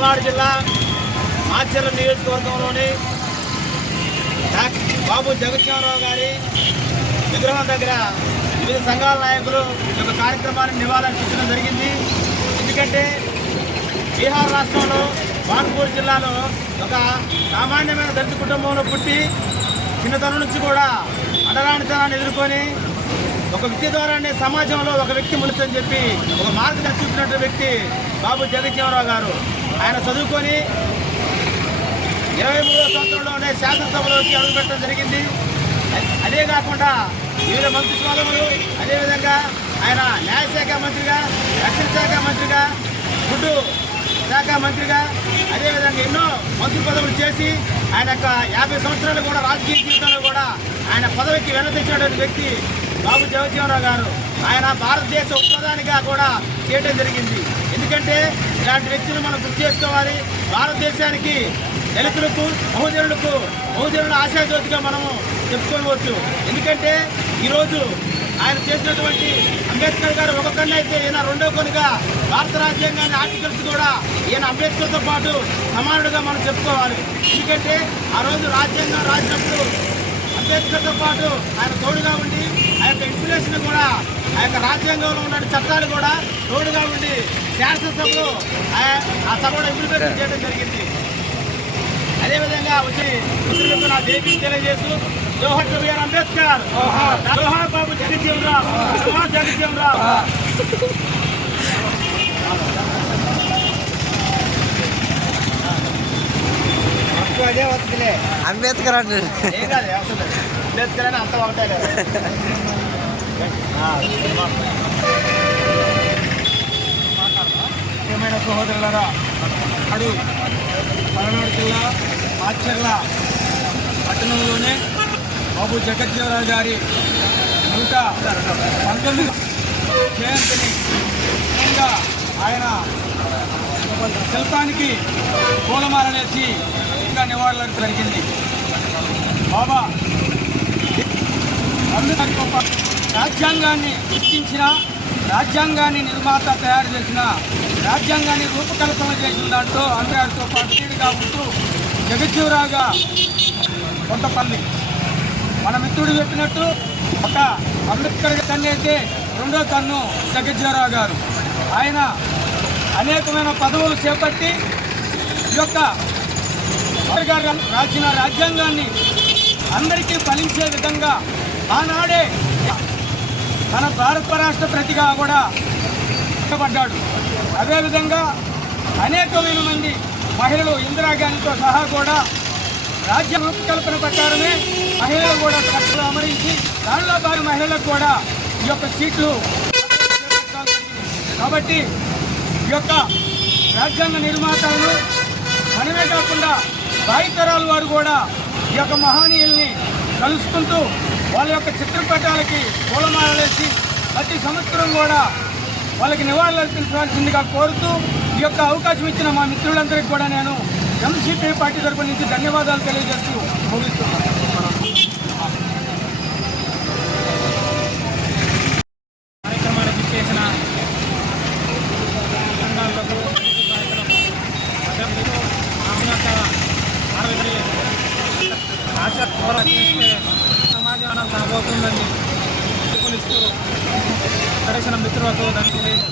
పల్నాడు జిల్లా మాచర్ల నియోజకవర్గంలోని బాబు జగజ్జీవనరావు గారి విగ్రహం దగ్గర వివిధ సంఘాల నాయకులు ఈ యొక్క కార్యక్రమాన్ని నివాళులర్పించడం జరిగింది. ఎందుకంటే బీహార్ రాష్ట్రంలో కాన్పూర్ జిల్లాలో ఒక సామాన్యమైన దళిత కుటుంబంలో పుట్టి చిన్నతనం నుంచి కూడా అండరానితనాన్ని ఎదుర్కొని ఒక విద్య ద్వారానే సమాజంలో ఒక వ్యక్తి ముందుని చెప్పి ఒక మార్గదర్శి చూపినటువంటి వ్యక్తి బాబు జగజ్జీవనరావు గారు. ఆయన చదువుకొని 23వ సంవత్సరంలోనే శాసనసభలోకి అడుగుపెట్టడం జరిగింది. అదే కాకుండా వివిధ మంత్రి పదవులు, అదేవిధంగా ఆయన న్యాయశాఖ మంత్రిగా, రక్షణ శాఖ మంత్రిగా, ఫుడ్ శాఖ మంత్రిగా, అదేవిధంగా ఎన్నో మంత్రి పదవులు చేసి ఆయన యొక్క 50 సంవత్సరాలు కూడా రాజకీయ జీవితంలో కూడా ఆయన పదవికి వెనదించినటువంటి వ్యక్తి బాబు జగజ్జీవనరావు గారు. ఆయన భారతదేశ ఉపప్రధానిగా కూడా చేయడం జరిగింది. ఎందుకంటే ఇలాంటి వ్యక్తులు మనం గుర్తు చేసుకోవాలి. భారతదేశానికి దళితులకు బహుజనుల ఆశాజ్యోతిగా మనము చెప్పుకోవచ్చు. ఎందుకంటే ఈరోజు ఆయన చేసినటువంటి అంబేద్కర్ గారు ఒక కన్ను అయితే ఈయన రెండో కన్నుగా భారత రాజ్యాంగాన్ని ఆర్టికల్స్ కూడా ఈయన అంబేద్కర్తో పాటు సమానుడుగా మనం చెప్పుకోవాలి. ఎందుకంటే ఆ రోజు రాజ్యాంగం రాసినప్పుడు అంబేద్కర్తో పాటు ఆయన తోడుగా ఉండి ఆ యొక్క ఇన్ఫ్లేషన్ కూడా ఆ యొక్క రాజ్యాంగంలో ఉన్న చట్టాలు కూడా తోడుగా ఉండి శాసనసభలో ఆ సభలో ఇంప్లిమెంట్ చేయడం జరిగింది. అదేవిధంగా వచ్చి మిత్రులకు నా దేవి తెలియజేస్తూ జోహార్ బిఆర్ అంబేద్కర్, జోహార్ బాబు జగజ్జీవనరావు, జోహార్ జగజ్జీవనరావు. అదే వస్తుందిలే అంబేద్కర్ అంటారు. ఏం కాదు అంబేద్కర్ అని అంత ఒకటే. ఏమైనా సహోదరులారా, అడు పల్నాడు జిల్లా మాచర్ల పట్టణంలోనే బాబు జగజ్జీవనరావు గారి 119వ జయంతిని ముఖ్యంగా ఆయన శిల్పానికి పూలమాలలేసి ఇంకా నివాళులకు జరిగింది. బాబా రాజ్యాంగాన్ని సృష్టించిన, రాజ్యాంగాన్ని నిర్మాత తయారు చేసిన, రాజ్యాంగాన్ని రూపకల్పన చేసిన దాంట్లో అంబేద్కర్తో పాటు లీడ్గా ఉంటూ జగజ్జీవనరావుగా కొంతపల్లి మన మిత్రుడు చెప్పినట్టు ఒక అంబేద్కర్ కన్ను అయితే రెండో కన్ను జగజ్జీవనరావు గారు. ఆయన అనేకమైన పదవులు చేపట్టి ఈ యొక్క గారు రాసిన రాజ్యాంగాన్ని అందరికీ ఫలించే విధంగా ఆనాడే మన భారత రాష్ట్రపతిగా కూడా పడ్డాడు. అదేవిధంగా అనేకమైన మంది మహిళలు ఇందిరాగాంధీతో సహా కూడా రాజ్య రూపకల్పన ప్రకారమే మహిళలు కూడా చట్టంలో అమరించి దానిలో భాగం మహిళలకు కూడా ఈ యొక్క సీట్లు. కాబట్టి ఈ యొక్క రాజ్యాంగ నిర్మాతలను మనమే కాకుండా భావితరాల వారు కూడా ఈ యొక్క మహనీయుల్ని కలుసుకుంటూ వాళ్ళ యొక్క చిత్రపటాలకి పూలమాలలేసి ప్రతి సంవత్సరం కూడా వాళ్ళకి నివాళులు అర్పించవలసిందిగా కోరుతూ ఈ యొక్క అవకాశం ఇచ్చిన మా మిత్రులందరికీ కూడా నేను ఎంసీపీ పార్టీ తరపు నుంచి ధన్యవాదాలు తెలియజేస్తూ ముగిస్తున్నాను. కార్యక్రమానికి చేసిన సంఘాలకు సమాజానం కాబోతుందని పిలుపునిస్తూ గడిచిన మిత్రులకు ధన్యవాదాలు.